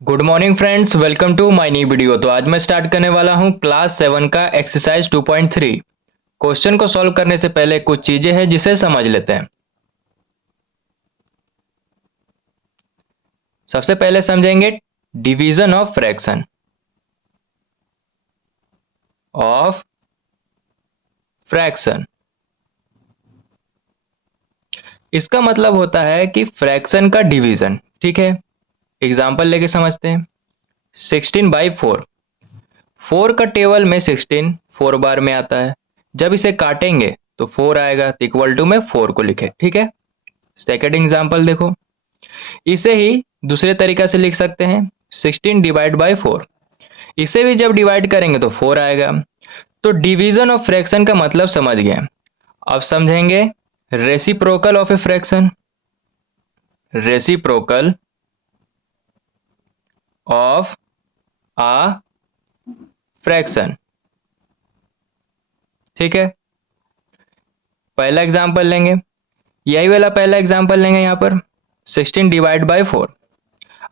Good morning friends, welcome to my new video. तो आज मैं स्टार्ट करने वाला हूं क्लास 7 का एक्सरसाइज 2.3। क्वेश्चन को सॉल्व करने से पहले कुछ चीजें हैं जिसे समझ लेते हैं। सबसे पहले समझेंगे division of fraction of fraction. इसका मतलब होता है कि फ्रैक्शन का डिवीजन। ठीक है, एग्जांपल लेके समझते हैं। 16/4। 4 का टेबल में 16 4 बार में आता है। जब इसे काटेंगे तो 4 आएगा, तो इक्वल टू में 4 को लिखे। ठीक है, सेकेंड एग्जाम्पल देखो। इसे ही दूसरे तरीका से लिख सकते हैं 16/4। इसे भी जब डिवाइड करेंगे तो 4 आएगा। तो डिवीजन ऑफ फ्रैक्शन का मतलब समझ गए। अब समझेंगे reciprocal of a fraction. Reciprocal of a fraction. ठीक है, पहला एग्जांपल लेंगे, यही वाला पहला एग्जांपल लेंगे यहाँ पर 16/4।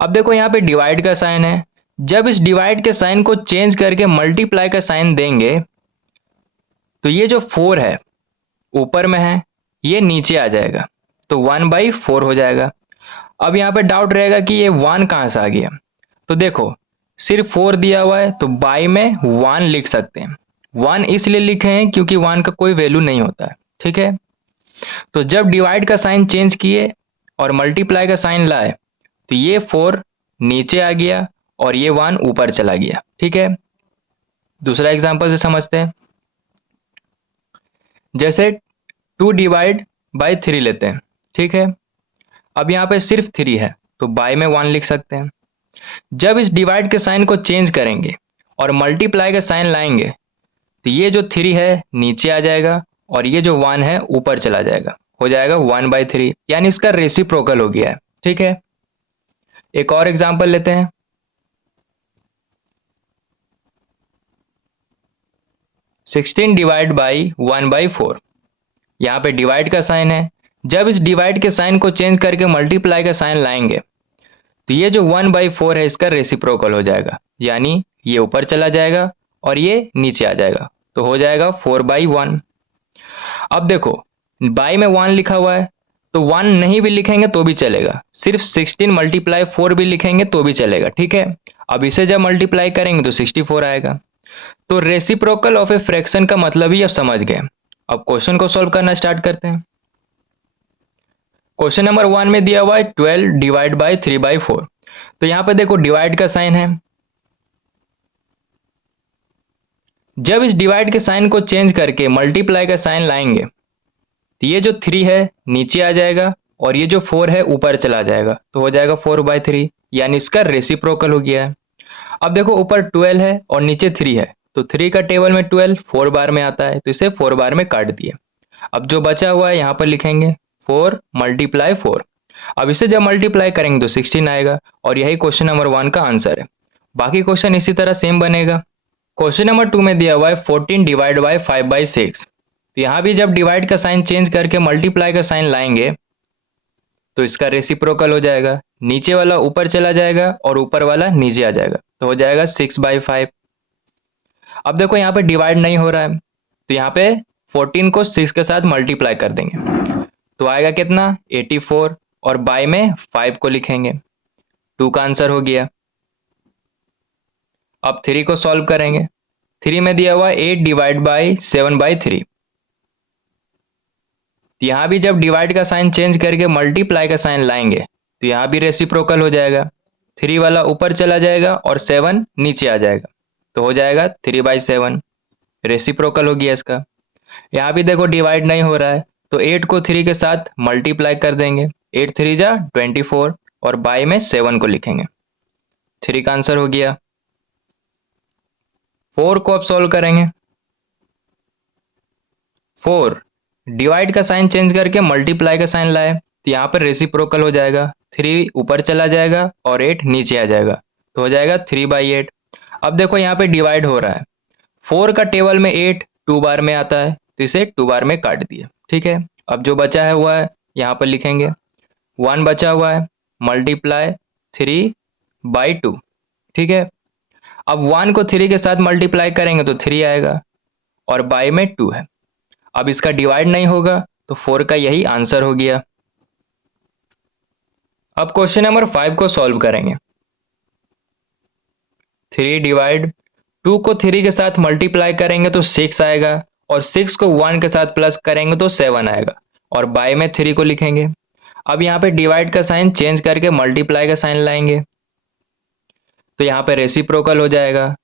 अब देखो यहाँ पे डिवाइड का साइन है। जब इस डिवाइड के साइन को चेंज करके मल्टीप्लाई का साइन देंगे तो ये जो 4 है ऊपर में है, ये नीचे आ जाएगा, तो 1/4 हो जाएगा। अब यहाँ पे डाउट रहेगा कि ये 1 कहाँ से आ गया। तो देखो सिर्फ 4 दिया हुआ है तो बाई में 1 लिख सकते हैं। 1 इसलिए लिखे हैं क्योंकि 1 का कोई वैल्यू नहीं होता है। ठीक है, तो जब डिवाइड का साइन चेंज किए और मल्टीप्लाई का साइन लाए तो ये 4 नीचे आ गया और ये 1 ऊपर चला गया। ठीक है, दूसरा एग्जांपल से समझते हैं। जैसे 2/3 लेते हैं। ठीक है, अब यहाँ पे सिर्फ 3 है तो बाय में 1 लिख सकते हैं। जब इस डिवाइड के साइन को चेंज करेंगे और मल्टीप्लाई का साइन लाएंगे तो ये जो 3 है नीचे आ जाएगा और ये जो 1 है ऊपर चला जाएगा, हो जाएगा 1/3, यानी इसका रेसिप्रोकल हो गया है। ठीक है, एक और एग्जांपल लेते हैं। 16/1/4। यहाँ पे डिवाइड का साइन है। जब इस डिवाइड के साइन को चेंज करके मल्टीप्लाई का साइन लाएंगे तो ये जो 1/4 है इसका रेसिप्रोकल हो जाएगा, यानी ये ऊपर चला जाएगा और ये नीचे आ जाएगा, तो हो जाएगा 4/1। अब देखो बाई में 1 लिखा हुआ है तो 1 नहीं भी लिखेंगे तो भी चलेगा, सिर्फ 16 × 4 भी लिखेंगे तो भी चलेगा। ठीक है, अब इसे जब मल्टीप्लाई करेंगे तो 64 आएगा। तो रेसिप्रोकल ऑफ ए फ्रैक्शन का मतलब ही अब समझ गए। अब क्वेश्चन को सॉल्व करना स्टार्ट करते हैं। क्वेश्चन नंबर 1 में दिया हुआ है 12/3/4। तो यहाँ पे देखो डिवाइड का साइन है। जब इस डिवाइड के साइन को चेंज करके मल्टीप्लाई का साइन लाएंगे तो ये जो 3 है नीचे आ जाएगा और ये जो 4 है ऊपर चला जाएगा, तो हो जाएगा 4/3, यानी इसका रेसिप्रोकल हो गया है। अब देखो ऊपर 12 है और नीचे 3 है, तो 3 का टेबल में 12 4 बार में आता है, तो इसे 4 बार में काट दिए। अब जो बचा हुआ है यहाँ पर लिखेंगे 4 × 4। अब इसे जब मल्टीप्लाई करेंगे तो 16 आएगा और यही क्वेश्चन नंबर 1 का आंसर है। बाकी क्वेश्चन इसी तरह सेम बनेगा। क्वेश्चन नंबर 2 में दिया हुआ है 14/5/6। तो यहाँ भी जब डिवाइड का साइन चेंज करके मल्टीप्लाई का साइन लाएंगे तो इसका रेसिप्रोकल हो जाएगा, नीचे वाला ऊपर चला जाएगा और ऊपर वाला नीचे आ जाएगा, तो हो जाएगा 6/5। अब देखो यहाँ पे डिवाइड नहीं हो रहा है तो यहाँ पे 14 को 6 के साथ मल्टीप्लाई कर देंगे तो आएगा कितना 84 और बाय में 5 को लिखेंगे। 2 का आंसर हो गया। अब 3 को सॉल्व करेंगे। 3 में दिया हुआ 8/7/3। तो यहाँ भी जब डिवाइड का साइन चेंज करके मल्टीप्लाई का साइन लाएंगे तो यहाँ भी रेसिप्रोकल हो जाएगा, 3 वाला ऊपर चला जाएगा और 7 नीचे आ जाएगा, तो हो जाएगा 3/7। रेसिप्रोकल हो गया इसका। यहाँ भी देखो डिवाइड नहीं हो रहा है तो 8 को 3 के साथ मल्टीप्लाई कर देंगे, 8 3 जा 24 और बाय में 7 को लिखेंगे। 3 का आंसर हो गया। 4 को अब सॉल्व करेंगे। 4 डिवाइड का साइन चेंज करके मल्टीप्लाई का साइन लाए तो यहाँ पर रेसिप्रोकल हो जाएगा, 3 ऊपर चला जाएगा और 8 नीचे आ जाएगा, तो हो जाएगा 3/8। अब देखो यहाँ पे डिवाइड हो रहा है, 4 का टेबल में 8 2 बार में आता है तो इसे 2 बार में काट दिए। ठीक है, अब जो बचा है हुआ है यहाँ पर लिखेंगे 1 बचा हुआ है, मल्टीप्लाई 3 बाई 2। ठीक है, अब 1 को 3 के साथ मल्टीप्लाई करेंगे तो 3 आएगा और बाई में 2 है। अब इसका डिवाइड नहीं होगा तो 4 का यही आंसर हो गया। अब क्वेश्चन नंबर 5 को सॉल्व करेंगे। 3 डिवाइड 2 को 3 के साथ मल्टीप्लाई करेंगे तो 6 आएगा और 6 को 1 के साथ प्लस करेंगे तो 7 आएगा और बाय में 3 को लिखेंगे। अब यहाँ पे डिवाइड का साइन चेंज करके मल्टीप्लाई का साइन लाएंगे तो यहाँ पे रेसिप्रोकल हो जाएगा,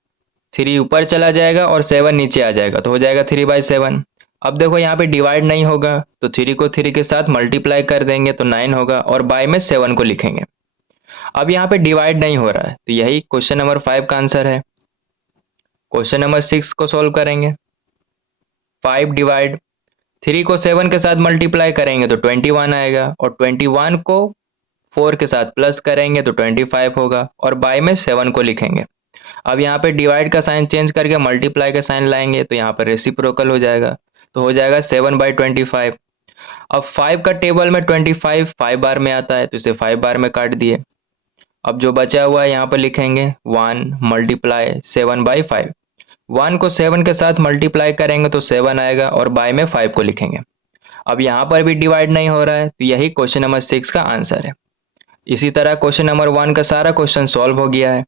3 ऊपर चला जाएगा और 7 नीचे आ जाएगा तो हो जाएगा 3/7। अब देखो यहाँ पे डिवाइड नहीं होगा तो 3 को 3 के साथ मल्टीप्लाई कर देंगे तो 9 होगा और बाय में 7 को लिखेंगे। अब यहाँ पे डिवाइड नहीं हो रहा है तो यही क्वेश्चन नंबर 5 का आंसर है। क्वेश्चन नंबर 6 को सॉल्व करेंगे। 5 डिवाइड 3 को 7 के साथ मल्टीप्लाई करेंगे तो 21 आएगा और 21 को 4 के साथ प्लस करेंगे तो 25 होगा और बाय में 7 को लिखेंगे। अब यहाँ पे डिवाइड का साइन चेंज करके मल्टीप्लाई का साइन लाएंगे तो यहाँ पर रेसिप्रोकल हो जाएगा तो हो जाएगा 7/25। अब 5 का टेबल में 25 5 बार में आता है तो इसे 5 बार में काट दिए। अब जो बचा हुआ है यहाँ पर लिखेंगे 1 मल्टीप्लाई 7/5। 1 को 7 के साथ मल्टीप्लाई करेंगे तो 7 आएगा और बाय में 5 को लिखेंगे। अब यहाँ पर भी डिवाइड नहीं हो रहा है तो यही क्वेश्चन नंबर 6 का आंसर है। इसी तरह क्वेश्चन नंबर 1 का सारा क्वेश्चन सॉल्व हो गया है।